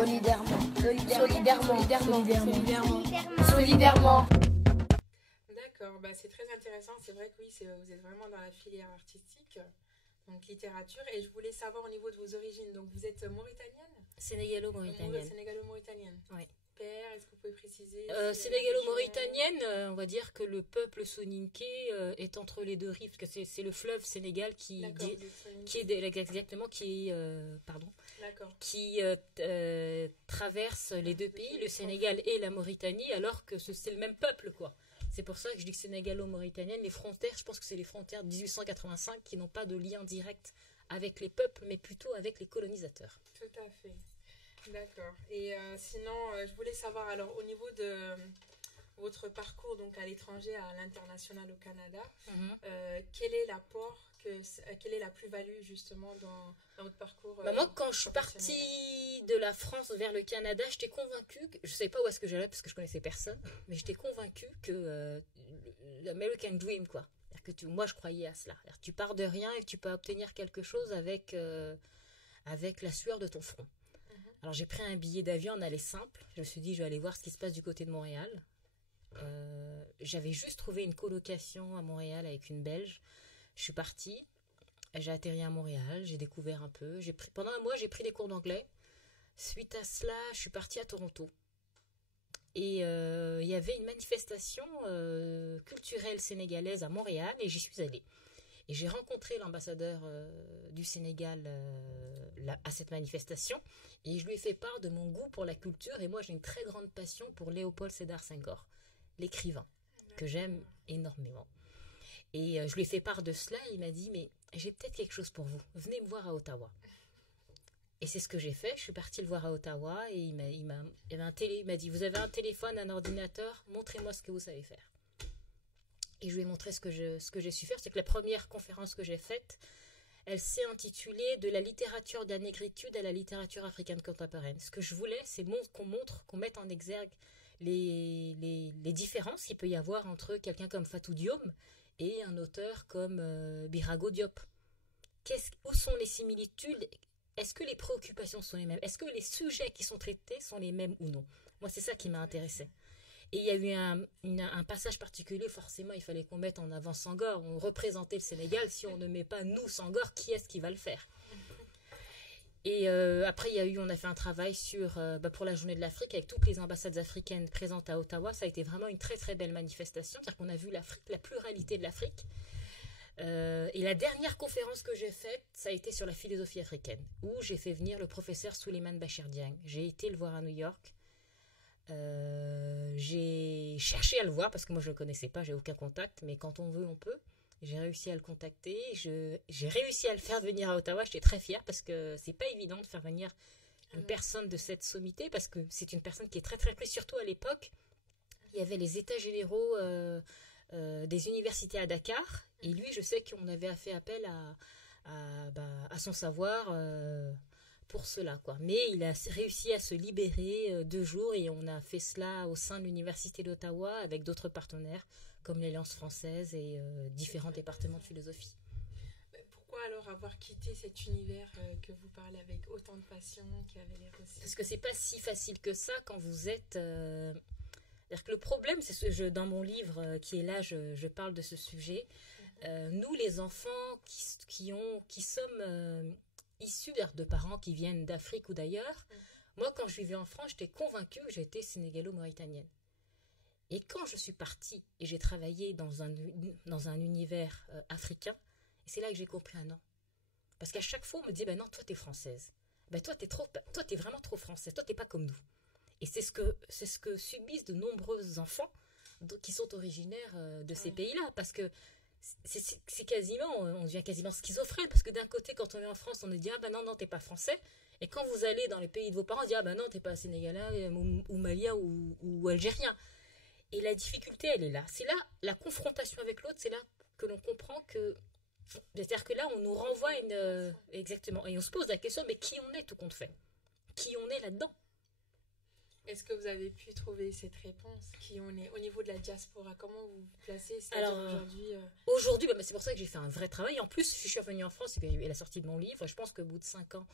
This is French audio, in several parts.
solidairement, solidairement. D'accord, bah, c'est très intéressant. C'est vrai que oui, vous êtes vraiment dans la filière artistique, donc littérature. Et je voulais savoir au niveau de vos origines. Donc vous êtes mauritanienne? Sénégalo-mauritanienne. Sénégalo-mauritanienne. Oui. Père, est-ce que vous pouvez préciser Sénégalo-mauritanienne, on va dire que le peuple soninké est entre les deux rives, parce que c'est le fleuve Sénégal qui traverse les deux pays, le Sénégal et la Mauritanie, alors que c'est le même peuple, quoi. C'est pour ça que je dis que sénégalo-mauritanienne. Les frontières, je pense que c'est les frontières de 1885 qui n'ont pas de lien direct avec les peuples, mais plutôt avec les colonisateurs. Tout à fait. D'accord. Et sinon, je voulais savoir, alors, au niveau de votre parcours donc à l'étranger, à l'international au Canada, quel est l'apport, quelle est la plus-value justement dans votre parcours moi, quand je suis partie de la France vers le Canada, j'étais convaincue, je ne savais pas où est-ce que j'allais parce que je connaissais personne, mais j'étais convaincue que l'American Dream, quoi. Moi, je croyais à cela. Tu pars de rien et tu peux obtenir quelque chose avec la sueur de ton front. Alors j'ai pris un billet d'avion en aller simple. Je me suis dit, je vais aller voir ce qui se passe du côté de Montréal. J'avais juste trouvé une colocation à Montréal avec une Belge. Je suis partie. J'ai atterri à Montréal. J'ai découvert un peu. Pendant un mois, j'ai pris des cours d'anglais. Suite à cela, je suis partie à Toronto. Et il y avait une manifestation culturelle sénégalaise à Montréal et j'y suis allée. Et j'ai rencontré l'ambassadeur du Sénégal à cette manifestation et je lui ai fait part de mon goût pour la culture et moi j'ai une très grande passion pour Léopold Sédar Senghor, l'écrivain, que j'aime énormément. Et je lui ai fait part de cela et il m'a dit « mais j'ai peut-être quelque chose pour vous, venez me voir à Ottawa ». Et c'est ce que j'ai fait, je suis partie le voir à Ottawa et il m'a dit « vous avez un téléphone, un ordinateur, montrez-moi ce que vous savez faire ». Et je lui ai montré ce que j'ai su faire. C'est que la première conférence que j'ai faite, elle s'est intitulée « De la littérature de la négritude à la littérature africaine contemporaine ». Ce que je voulais, c'est qu'on mette en exergue les différences qu'il peut y avoir entre quelqu'un comme Fatou Diom et un auteur comme Birago Diop. Où sont les similitudes? Est-ce que les préoccupations sont les mêmes? Est-ce que les sujets qui sont traités sont les mêmes ou non? Moi, c'est ça qui m'a intéressée. Et il y a eu un passage particulier, forcément, il fallait qu'on mette en avant Senghor. On représentait le Sénégal, si on ne met pas nous Senghor, qui est-ce qui va le faire? Et après, on a fait un travail pour la Journée de l'Afrique avec toutes les ambassades africaines présentes à Ottawa. Ça a été vraiment une très très belle manifestation, c'est-à-dire qu'on a vu l'Afrique, la pluralité de l'Afrique. Et la dernière conférence que j'ai faite, ça a été sur la philosophie africaine, où j'ai fait venir le professeur Souleymane Bachir Diagne. J'ai été le voir à New York. J'ai cherché à le voir parce que moi je ne le connaissais pas, j'ai aucun contact, mais quand on veut on peut. J'ai réussi à le contacter, j'ai réussi à le faire venir à Ottawa. J'étais très fière parce que c'est pas évident de faire venir une personne de cette sommité parce que c'est une personne qui est très très prise, surtout à l'époque. Il y avait les états généraux des universités à Dakar et lui je sais qu'on avait fait appel à son savoir pour cela, quoi. Mais il a réussi à se libérer 2 jours et on a fait cela au sein de l'université d'Ottawa avec d'autres partenaires comme l'Alliance française et différents départements de philosophie. Pourquoi alors avoir quitté cet univers que vous parlez avec autant de passion, qui avait l'air aussi... Parce que c'est pas si facile que ça quand vous êtes... C'est-à-dire que le problème, c'est que dans mon livre qui est là, je parle de ce sujet. Nous, les enfants qui sommes... issus de parents qui viennent d'Afrique ou d'ailleurs, moi quand je vivais en France, j'étais convaincue que j'étais sénégalo-mauritanienne. Et quand je suis partie et j'ai travaillé dans un univers africain, c'est là que j'ai compris un non. Parce qu'à chaque fois on me dit, ben non, toi t'es française. Ben toi t'es vraiment trop française, toi t'es pas comme nous. Et c'est ce que subissent de nombreux enfants qui sont originaires de ces pays-là, parce que c'est quasiment, on devient quasiment schizophrène, parce que d'un côté, quand on est en France, on nous dit, ah ben non, t'es pas français, et quand vous allez dans les pays de vos parents, on dit, ah ben non, t'es pas sénégalais, ou malien, ou algérien. Et la difficulté, elle est là. C'est là, la confrontation avec l'autre, c'est là que l'on comprend que, c'est-à-dire que là, on nous renvoie exactement, et on se pose la question, mais qui on est tout compte fait? Qui on est là-dedans? Est-ce que vous avez pu trouver cette réponse? Qui on est au niveau de la diaspora? Comment vous vous placez? Alors, aujourd'hui, c'est pour ça que j'ai fait un vrai travail. En plus, je suis revenue en France et puis la sortie de mon livre. Je pense qu'au bout de 5 ans,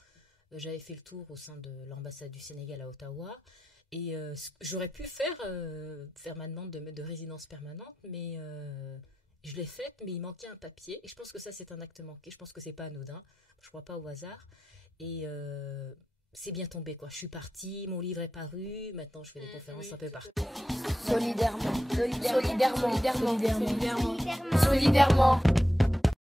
J'avais fait le tour au sein de l'ambassade du Sénégal à Ottawa. Et j'aurais pu faire ma demande de résidence permanente, mais je l'ai faite, mais il manquait un papier. Et je pense que ça, c'est un acte manqué. Je pense que c'est pas anodin. Je crois pas au hasard. Et c'est bien tombé, quoi. Je suis partie, mon livre est paru. Maintenant, je fais des conférences un peu partout. Solidairement. Solidairement. Solidairement. Solidairement. Solidairement.